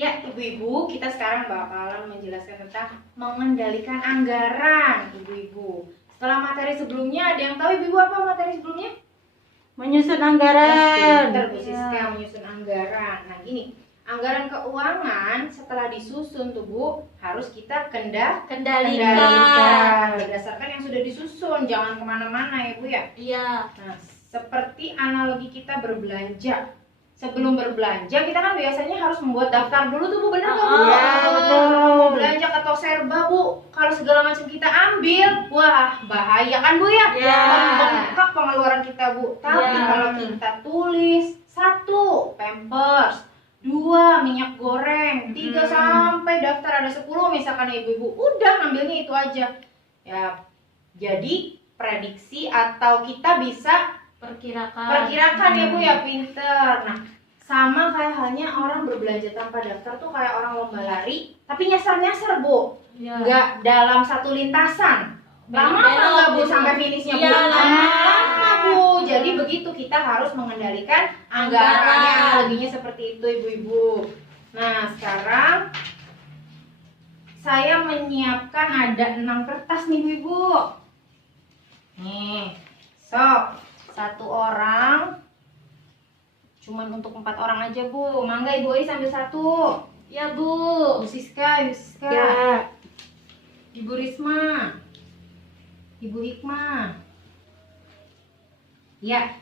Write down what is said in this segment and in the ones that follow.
Ya, ibu-ibu, kita sekarang bakalan menjelaskan tentang mengendalikan anggaran, ibu-ibu. Setelah materi sebelumnya, ada yang tahu ibu-ibu apa materi sebelumnya? Menyusun anggaran. Pinter Bu Siska, menyusun anggaran. Nah gini, anggaran keuangan setelah disusun tuh Bu, harus kita kendalikan berdasarkan yang sudah disusun, jangan kemana-mana ya Bu ya. Iya. Nah, seperti analogi kita berbelanja. Sebelum berbelanja kita kan biasanya harus membuat daftar dulu tuh Bu, bener nggak Bu? Iya, betul. Mau belanja ke Toserba Bu, kalau segala macam kita ambil, wah bahaya kan Bu ya? Iya. Membengkak pengeluaran kita Bu. Tapi Iya. kalau kita tulis, 1 Pampers, 2 minyak goreng, 3 sampai daftar ada 10 misalkan ya ibu-ibu, udah ngambilnya itu aja. Ya, jadi prediksi atau kita bisa perkirakan ya Bu ya, pinter. Nah, sama kayak halnya orang berbelanja tanpa daftar tuh kayak orang lomba lari, tapi nyasar-nyasar Bu, nggak dalam satu lintasan. Lama apa nggak Bu sampai finishnya Bu? Iya, Lama Bu. Jadi begitu kita harus mengendalikan anggarannya, analoginya seperti itu ibu-ibu. Nah sekarang saya menyiapkan ada 6 kertas nih ibu-ibu. Nih, sok 1 orang, cuman untuk 4 orang aja Bu. Mangga Ibu Is ambil 1. Ya Bu. Bu Siska, Ibu Siska. Ya. Ibu Risma, Ibu Hikmah. Ya,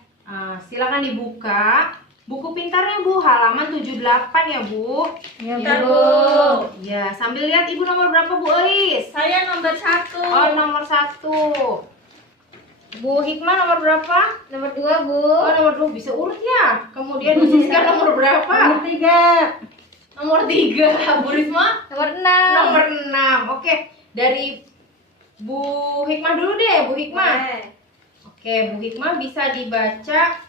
silakan dibuka buku pintarnya Bu, halaman 78 ya Bu. Ya Bu. Ya, sambil lihat Ibu nomor berapa Bu Is? Saya nomor 1. Oh, nomor 1. Bu Hikmah nomor berapa? Nomor 2 Bu. Oh, nomor 2 bisa urut ya. Kemudian Bu Siska nomor berapa? Nomor 3. Nomor 3. Bu Risma Nomor 6. nomor 6. Oke, dari Bu Hikmah dulu deh, Bu Hikmah. Oke, Bu Hikmah bisa dibaca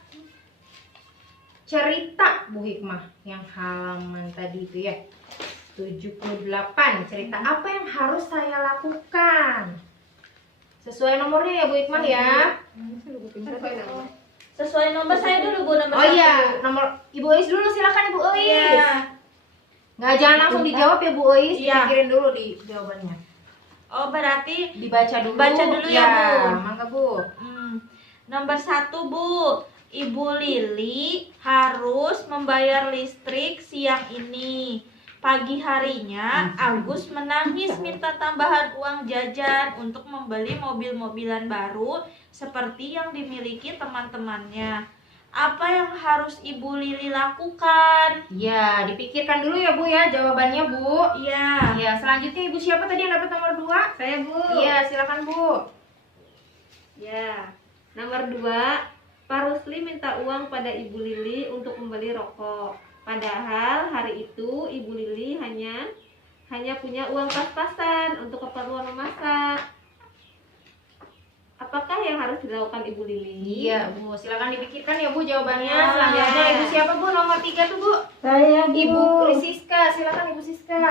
cerita Bu Hikmah yang halaman tadi itu ya. 78. Cerita apa yang harus saya lakukan? Sesuai nomornya ya Bu Hikmah ya. Sesuai nomor saya dulu Bu, nomor Oh 1. iya, nomor Ibu Ois dulu, silakan Ibu Ois. Iya. Nggak, jangan langsung dijawab ya Bu Ois, Iya. pikirin dulu di jawabannya. Oh, berarti Dibaca dulu. Baca dulu ya, Bu. Mangga Bu. Nomor 1 Bu, Ibu Lili harus membayar listrik siang ini. Pagi harinya Agus menangis minta tambahan uang jajan untuk membeli mobil-mobilan baru seperti yang dimiliki teman-temannya. Apa yang harus Ibu Lili lakukan? Ya, dipikirkan dulu ya Bu ya jawabannya Bu. Iya. Ya, selanjutnya Ibu siapa tadi yang dapat nomor 2? Saya Bu. Iya, silakan Bu. Ya, nomor 2, Pak Rusli minta uang pada Ibu Lili untuk membeli rokok. Padahal hari itu Ibu Lili hanya punya uang pas-pasan untuk keperluan memasak. Apakah yang harus dilakukan Ibu Lili? Iya Bu, silakan dipikirkan ya Bu jawabannya. Ya. Selanjutnya Ibu siapa Bu? Nomor 3 tuh Bu. Saya Bu. Ibu Siska, silakan Ibu Siska.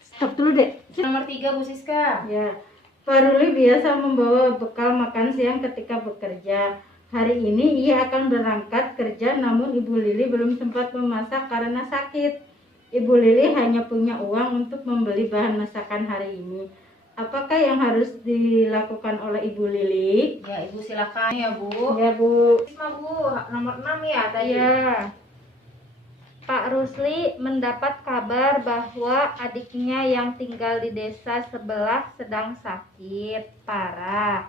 Stop dulu deh. Nomor 3 Bu Siska. Ya, Pak Ruli biasa membawa bekal makan siang ketika bekerja. Hari ini ia akan berangkat kerja, namun Ibu Lili belum sempat memasak karena sakit. Ibu Lili hanya punya uang untuk membeli bahan masakan hari ini. Apakah yang harus dilakukan oleh Ibu Lili? Ya Ibu silakan ya Bu. Ya Bu. Risma Bu, nomor 6 ya tadi. Ya. Pak Rusli mendapat kabar bahwa adiknya yang tinggal di desa sebelah sedang sakit parah,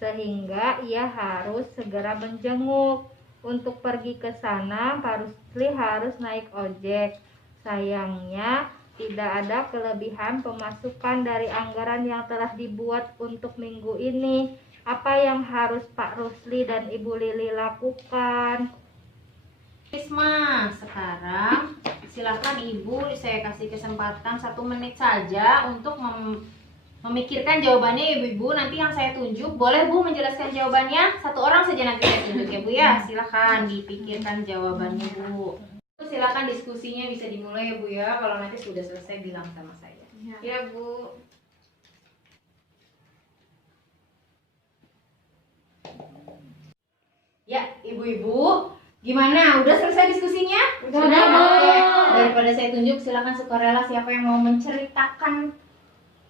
sehingga ia harus segera menjenguk. Untuk pergi ke sana, Pak Rusli harus naik ojek. Sayangnya, tidak ada kelebihan pemasukan dari anggaran yang telah dibuat untuk minggu ini. Apa yang harus Pak Rusli dan Ibu Lili lakukan? Risma, sekarang silakan Ibu, saya kasih kesempatan 1 menit saja untuk memikirkan jawabannya Ibu-ibu. Nanti yang saya tunjuk, boleh Bu menjelaskan jawabannya? 1 orang saja nanti saya tunjuk ya Bu ya. Silakan dipikirkan jawabannya Bu. Silakan diskusinya bisa dimulai ya Bu ya. Kalau nanti sudah selesai bilang sama saya. Ya Bu. Ya, ibu-ibu, gimana? Udah selesai diskusinya? Sudah, Bu. saya tunjuk, silakan sukarela siapa yang mau menceritakan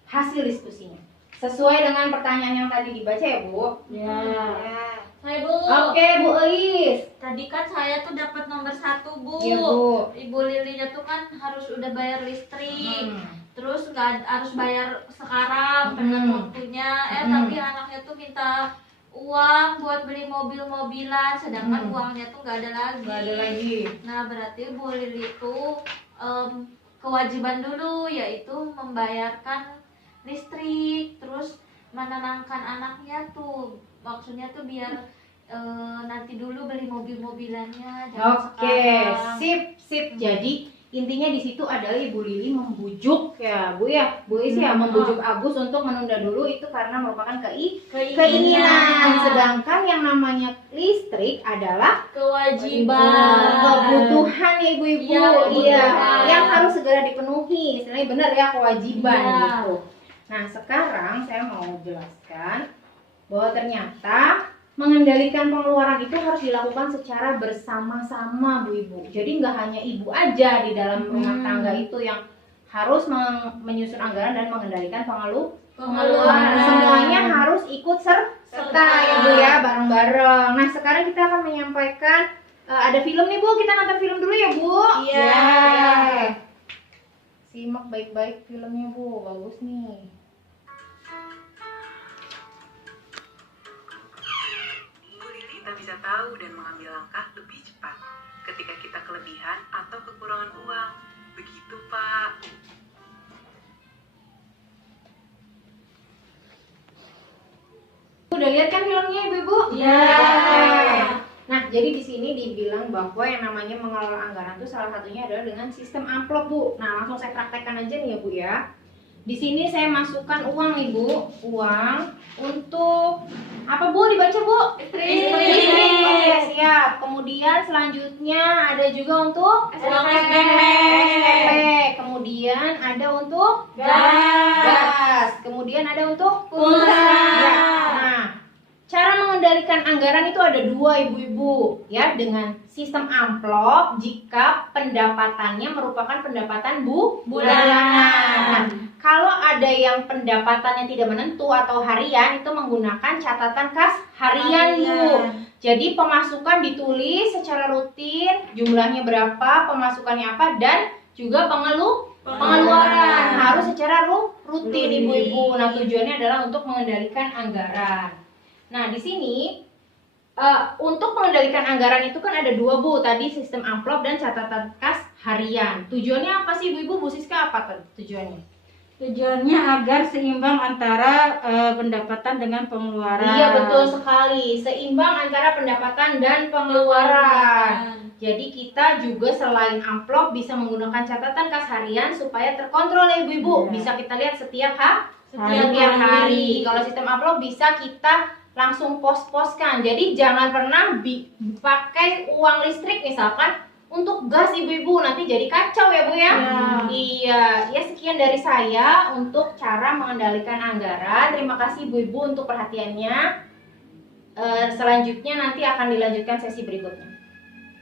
hasil diskusinya. Sesuai dengan pertanyaan yang tadi dibaca ya, Bu. Ya. Hai Bu. Oke, Bu Elis. Tadi kan saya tuh dapat nomor 1 Bu. Iya, Bu. Ibu Lilinya tuh kan harus udah bayar listrik. Hmm. Terus nggak harus bayar sekarang tenggat waktunya. Tapi anaknya tuh minta uang buat beli mobil-mobilan, sedangkan uangnya tuh nggak ada lagi. Nggak ada lagi. Nah berarti Bu Lili itu kewajiban dulu yaitu membayarkan listrik, terus menenangkan anaknya tuh, maksudnya tuh biar nanti dulu beli mobil-mobilannya, jangan Oke, sekarang. sip. Jadi intinya di situ adalah Ibu Lili membujuk ya, Bu ya. Bu Is ya membujuk Agus untuk menunda dulu itu karena merupakan keinginan. Sedangkan yang namanya listrik adalah Kewajiban. kebutuhan ya Ibu-ibu. Iya, kebutuhan. Yang harus segera dipenuhi. Istilahnya benar ya, kewajiban Iya. gitu. Nah, sekarang saya mau jelaskan bahwa ternyata mengendalikan pengeluaran itu harus dilakukan secara bersama-sama Bu Ibu. Jadi nggak hanya ibu aja di dalam rumah tangga itu yang harus menyusun anggaran dan mengendalikan pengeluaran. Semuanya harus ikut serta ya Bu ya, bareng-bareng. Nah, sekarang kita akan menyampaikan ada film nih Bu, kita nonton film dulu ya Bu. Iya. Ya. Simak baik-baik filmnya Bu, bagus nih. Kita bisa tahu dan mengambil langkah lebih cepat ketika kita kelebihan atau kekurangan uang. Begitu, Pak. Udah lihat kan filmnya Ibu-ibu? Iya. Nah, jadi di sini dibilang bahwa yang namanya mengelola anggaran itu salah satunya adalah dengan sistem amplop, Bu. Nah, langsung saya praktekkan aja nih ya, Bu ya. Di sini saya masukkan uang nih, Bu. Uang untuk apa, Bu? Dibaca, Bu? Listrik. Oke, siap. Kemudian selanjutnya ada juga untuk SPP. SPP. Kemudian ada untuk gas. Kemudian ada untuk Pulsa. Ya. Nah, cara mengendalikan anggaran itu ada dua ibu-ibu ya, dengan sistem amplop jika pendapatannya merupakan pendapatan bulanan. Kalau ada yang pendapatannya tidak menentu atau harian itu menggunakan catatan kas harian Bu. Jadi pemasukan ditulis secara rutin, jumlahnya berapa, pemasukannya apa, dan juga pengeluaran harus secara rutin ibu-ibu. Nah, tujuannya adalah untuk mengendalikan anggaran. Nah, di sini untuk mengendalikan anggaran itu kan ada dua Bu, tadi sistem amplop dan catatan kas harian. Tujuannya apa sih ibu-ibu? Bu Siska apa tujuannya? Tujuannya agar seimbang antara pendapatan dengan pengeluaran. Iya, betul sekali, seimbang antara pendapatan dan pengeluaran. Jadi kita juga selain amplop bisa menggunakan catatan kas harian supaya terkontrol ya ibu-ibu. Bisa kita lihat setiap hari. Kalau sistem amplop bisa kita langsung pos-poskan. Jadi jangan pernah pakai uang listrik misalkan untuk gas ibu-ibu, nanti jadi kacau ya Bu ya. Iya, ya sekian dari saya untuk cara mengendalikan anggaran. Terima kasih ibu-ibu untuk perhatiannya. Selanjutnya nanti akan dilanjutkan sesi berikutnya.